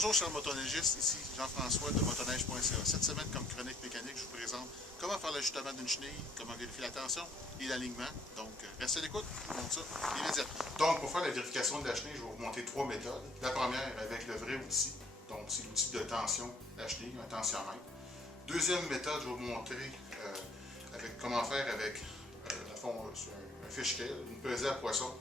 Bonjour chers motoneigistes, ici Jean-François de motoneige.ca. Cette semaine, comme chronique mécanique, je vous présente comment faire l'ajustement d'une chenille, comment vérifier la tension et l'alignement. Donc, restez à l'écoute, je vous montre ça immédiatement. Donc, pour faire la vérification de la chenille, je vais vous montrer trois méthodes. La première avec le vrai outil, donc c'est l'outil de tension de la chenille, un tensiomètre. Deuxième méthode, je vais vous montrer comment faire avec un fiche scale, une pesée à poisson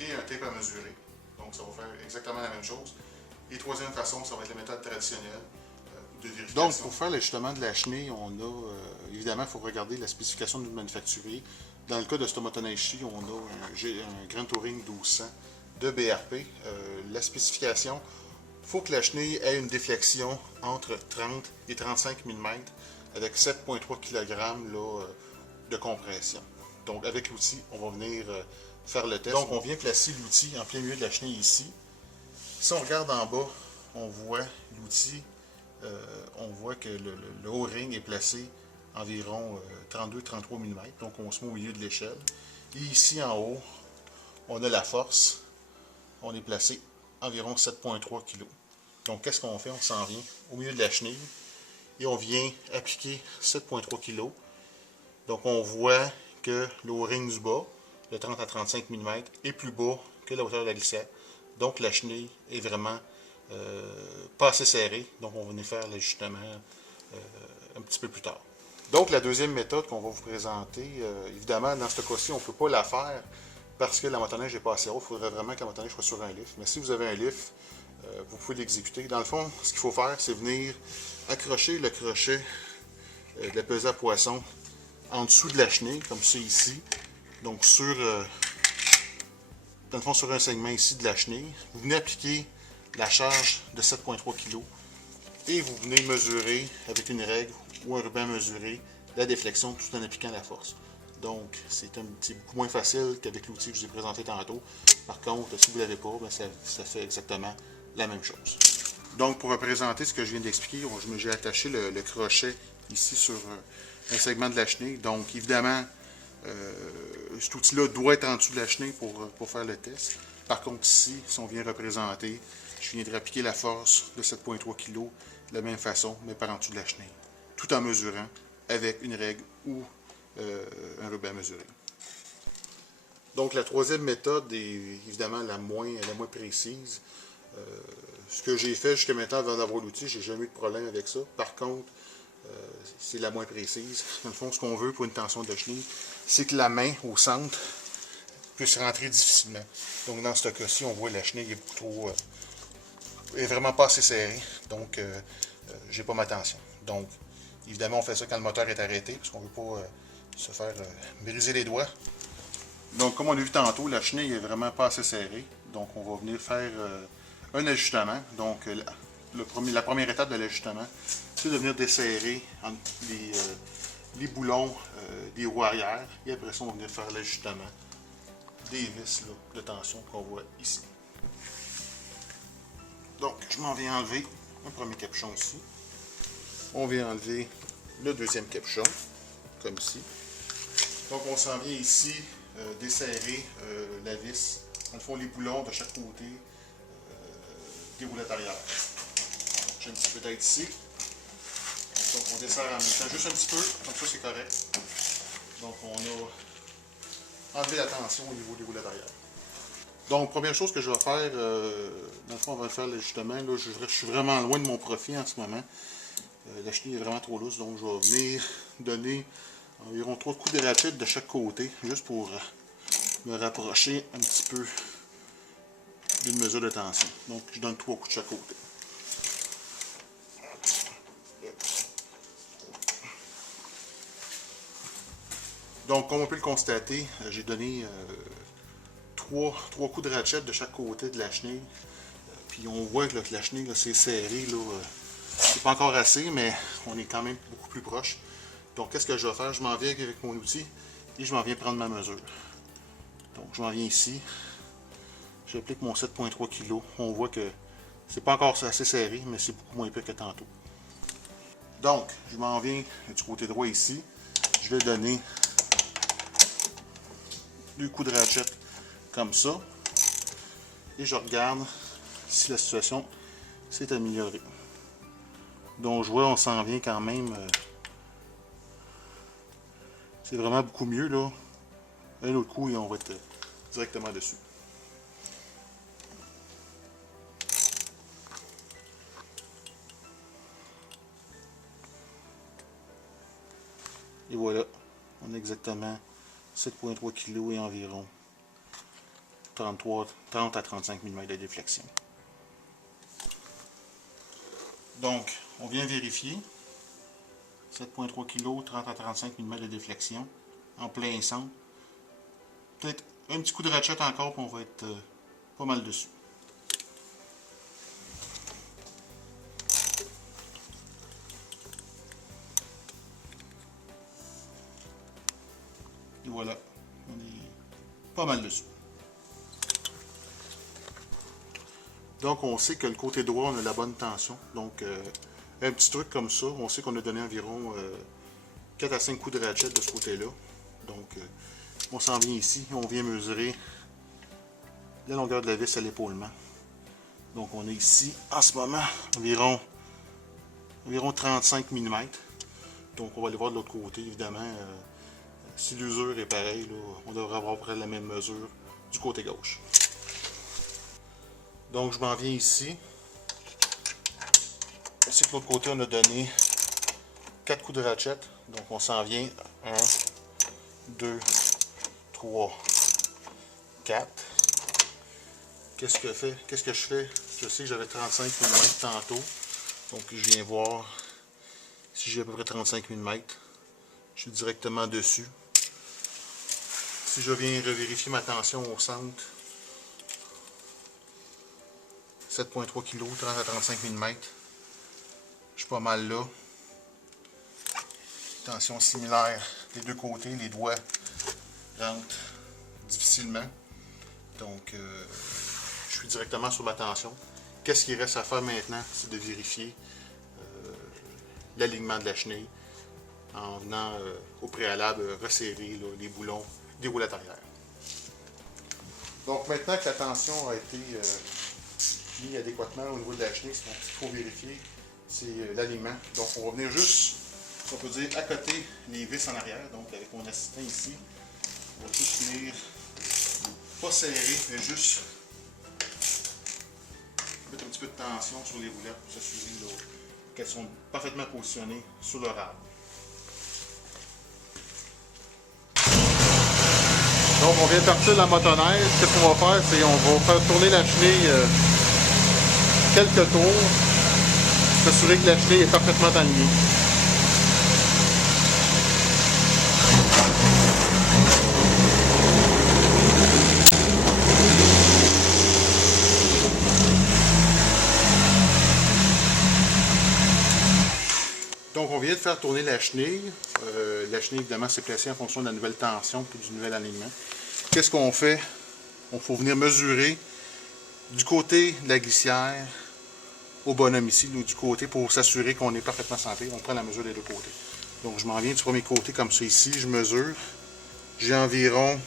et un tape à mesurer. Donc, ça va faire exactement la même chose. Et troisième façon, ça va être la méthode traditionnelle de vérification. Donc, pour faire l'ajustement de la chenille, on a, évidemment, il faut regarder la spécification du manufacturier. Dans le cas de ce motoneige-ci, on a un Grand Touring 1200 de BRP. La spécification, il faut que la chenille ait une déflexion entre 30 et 35 mm avec 7,3 kg de compression. Donc, avec l'outil, on va venir faire le test. Donc, on vient placer l'outil en plein milieu de la chenille ici. Si on regarde en bas, on voit l'outil, on voit que le O-ring est placé environ 32-33 mm, donc on se met au milieu de l'échelle. Et ici en haut, on a la force, on est placé environ 7,3 kg. Donc qu'est-ce qu'on fait? On s'en vient au milieu de la chenille et on vient appliquer 7,3 kg. Donc on voit que le O-ring du bas, de 30 à 35 mm, est plus bas que la hauteur de la glissade. Donc la chenille est vraiment pas assez serrée. Donc on va venir faire l'ajustement un petit peu plus tard. Donc la deuxième méthode qu'on va vous présenter, évidemment dans ce cas-ci on ne peut pas la faire parce que la motoneige n'est pas assez haute. Il faudrait vraiment que la motoneige soit sur un lift. Mais si vous avez un lift, vous pouvez l'exécuter. Dans le fond, ce qu'il faut faire, c'est venir accrocher le crochet de la pesée à poisson en dessous de la chenille, comme ça ici. Donc sur dans le fond, sur un segment ici de la chenille, vous venez appliquer la charge de 7,3 kg et vous venez mesurer avec une règle ou un ruban mesuré la déflexion tout en appliquant la force. Donc, c'est beaucoup moins facile qu'avec l'outil que je vous ai présenté tantôt. Par contre, si vous ne l'avez pas, ben ça fait exactement la même chose. Donc, pour représenter ce que je viens d'expliquer, j'ai attaché le crochet ici sur un segment de la chenille. Donc, évidemment, cet outil-là doit être en dessous de la chenille pour faire le test. Par contre, ici, si on vient représenter, je viendrai appliquer la force de 7,3 kg de la même façon, mais par en dessous de la chenille, tout en mesurant avec une règle ou un ruban mesuré. Donc, la troisième méthode est évidemment la moins précise. Ce que j'ai fait jusqu'à maintenant avant d'avoir l'outil, j'ai jamais eu de problème avec ça. Par contre, c'est la moins précise. Dans le fond, ce qu'on veut pour une tension de chenille, c'est que la main au centre puisse rentrer difficilement. Donc dans ce cas-ci, on voit que la chenille est beaucoup trop, est vraiment pas assez serrée. Donc j'ai pas ma tension. Donc évidemment, on fait ça quand le moteur est arrêté, parce qu'on ne veut pas se faire briser les doigts. Donc comme on a vu tantôt, la chenille est vraiment pas assez serrée. Donc on va venir faire un ajustement. Donc la première étape de l'ajustement, c'est de venir desserrer les boulons des roues arrière. Et après ça, on va venir faire l'ajustement des vis de tension qu'on voit ici. Donc, je m'en viens enlever un premier capuchon ici. On vient enlever le deuxième capuchon, comme ici. Donc, on s'en vient ici desserrer la vis, dans le fond, les boulons de chaque côté des roulettes arrière. J'ai un petit peu d'aide ici. Donc on desserre en même temps, juste un petit peu, comme ça c'est correct. Donc on a enlevé la tension au niveau des roulettes arrière. Donc première chose que je vais faire, dans le fond on va faire l'ajustement. Là, je suis vraiment loin de mon profil en ce moment. La chenille est vraiment trop loose, donc je vais venir donner environ 3 coups de ratchet de chaque côté, juste pour me rapprocher un petit peu d'une mesure de tension. Donc je donne 3 coups de chaque côté. Donc, comme on peut le constater, j'ai donné 3 coups de ratchet de chaque côté de la chenille. Puis on voit que la chenille c'est serré. C'est pas encore assez, mais on est quand même beaucoup plus proche. Donc, qu'est-ce que je vais faire? Je m'en viens avec mon outil et je m'en viens prendre ma mesure. Donc, je m'en viens ici. J'applique mon 7,3 kg. On voit que c'est pas encore assez serré, mais c'est beaucoup moins épais que tantôt. Donc, je m'en viens du côté droit ici. Je vais donner 2 coups de ratchet comme ça et je regarde si la situation c'est amélioré. Donc je vois, on s'en vient quand même. C'est vraiment beaucoup mieux là. Un autre coup et on va être directement dessus. Et voilà, on a exactement 7,3 kg et environ 30 à 35 mm de déflexion. Donc, on vient vérifier. 7,3 kg, 30 à 35 mm de déflexion, en plein centre. Peut-être un petit coup de ratchet encore, puis on va être pas mal dessus. Et voilà, on est pas mal dessus. Donc on sait que le côté droit, on a la bonne tension. Donc un petit truc comme ça, on sait qu'on a donné environ 4 à 5 coups de ratchet de ce côté-là. Donc on s'en vient ici, on vient mesurer la longueur de la vis à l'épaulement. Donc on est ici en ce moment environ 35 mm. Donc on va aller voir de l'autre côté, évidemment. Si l'usure est pareille, là, on devrait avoir à peu près la même mesure du côté gauche. Donc je m'en viens ici. On sait que de l'autre côté, on a donné 4 coups de ratchet. Donc on s'en vient 1, 2, 3, 4. Qu'est-ce que je fais? Je sais que j'avais 35 mm tantôt. Donc je viens voir si j'ai à peu près 35 mm. Je suis directement dessus. Si je viens revérifier ma tension au centre, 7,3 kg, 30 à 35 mm. Je suis pas mal là. Tension similaire des deux côtés, les doigts rentrent difficilement. Donc, je suis directement sur ma tension. Qu'est-ce qu'il reste à faire maintenant? C'est de vérifier l'alignement de la chenille en venant au préalable resserrer là, les boulons des roulettes arrière. Donc, maintenant que la tension a été mise adéquatement au niveau de la chenille, ce qu'il faut vérifier, c'est l'alignement. Donc, on va venir juste, on peut dire, à côté les vis en arrière. Donc, avec mon assistant ici, on va juste venir, pas serré, mais juste mettre un petit peu de tension sur les roulettes pour s'assurer qu'elles sont parfaitement positionnées sur le râle. Donc, on vient de partir la motoneige. Qu'est-ce qu'on va faire? C'est on va faire tourner la chenille quelques tours, s'assurer que la chenille est parfaitement alignée. Donc, on vient de faire tourner la chenille. La chenille, évidemment, s'est placée en fonction de la nouvelle tension et du nouvel alignement. Qu'est-ce qu'on fait? Il faut venir mesurer du côté de la glissière au bonhomme ici, ou du côté pour s'assurer qu'on est parfaitement centré. On prend la mesure des deux côtés. Donc, je m'en viens du premier côté comme ça ici. Je mesure. J'ai environ,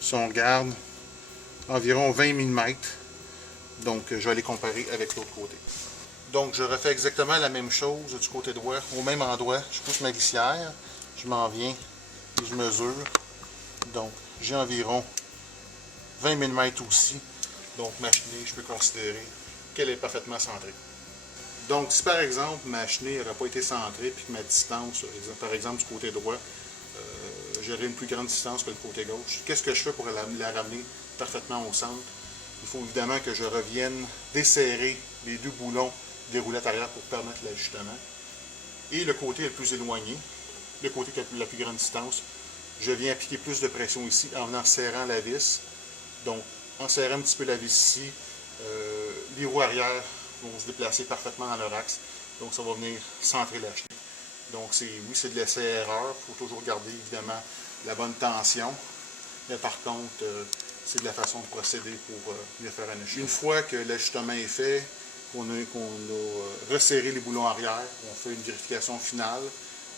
si on regarde, environ 20 mm. Donc, je vais les comparer avec l'autre côté. Donc, je refais exactement la même chose du côté droit, au même endroit. Je pousse ma glissière, je m'en viens et je mesure. Donc, j'ai environ 20 mm aussi. Donc, ma chenille, je peux considérer qu'elle est parfaitement centrée. Donc, si par exemple, ma chenille n'aurait pas été centrée puis que ma distance, par exemple, du côté droit, j'aurais une plus grande distance que le côté gauche, qu'est-ce que je fais pour la ramener parfaitement au centre? Il faut évidemment que je revienne desserrer les deux boulons des roulettes arrière pour permettre l'ajustement. Et le côté le plus éloigné, le côté qui a la plus grande distance, je viens appliquer plus de pression ici en venant serrant la vis. Donc, en serrant un petit peu la vis ici, les roues arrière vont se déplacer parfaitement dans leur axe. Donc, ça va venir centrer la chenille. Donc, oui, c'est de l'essai-erreur. Il faut toujours garder, évidemment, la bonne tension. Mais par contre, c'est de la façon de procéder pour mieux faire un ajustement. Une fois que l'ajustement est fait, qu'on a resserré les boulons arrière, on fait une vérification finale.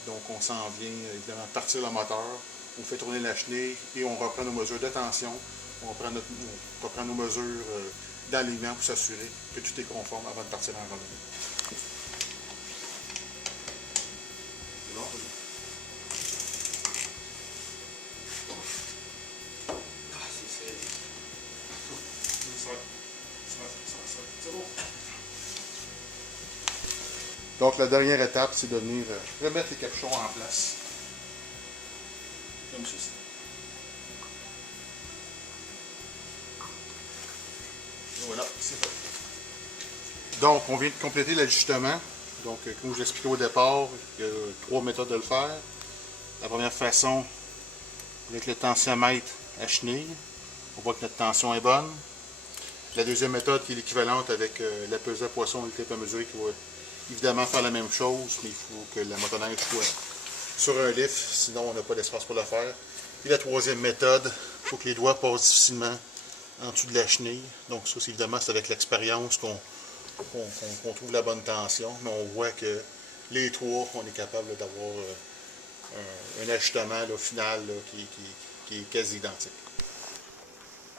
Donc, on s'en vient, évidemment, partir le moteur, on fait tourner la chenille et on reprend nos mesures de tension. On reprend nos mesures d'alignement pour s'assurer que tout est conforme avant de partir en randonnée. C'est bon, c'est bon. Donc la dernière étape, c'est de venir remettre les capuchons en place. Comme ceci. Et voilà, c'est fait. Donc, on vient de compléter l'ajustement. Donc, comme je l'expliquais au départ, il y a 3 méthodes de le faire. La première façon, avec le tensiomètre à chenille. On voit que notre tension est bonne. La deuxième méthode, qui est l'équivalente avec la pesée à poisson et le tape à mesurer, qui va évidemment faire la même chose, mais il faut que la motoneige soit sur un lift, sinon on n'a pas d'espace pour le faire. Et la troisième méthode, il faut que les doigts passent difficilement en dessous de la chenille. Donc ça, évidemment, c'est avec l'expérience qu'on trouve la bonne tension, mais on voit que les trois, on est capable d'avoir un ajustement là, final là, qui est quasi identique.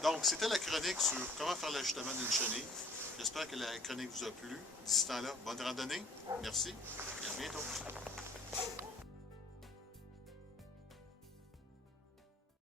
Donc, c'était la chronique sur comment faire l'ajustement d'une chenille. J'espère que la chronique vous a plu. D'ici ce temps-là, bonne randonnée. Merci et à bientôt.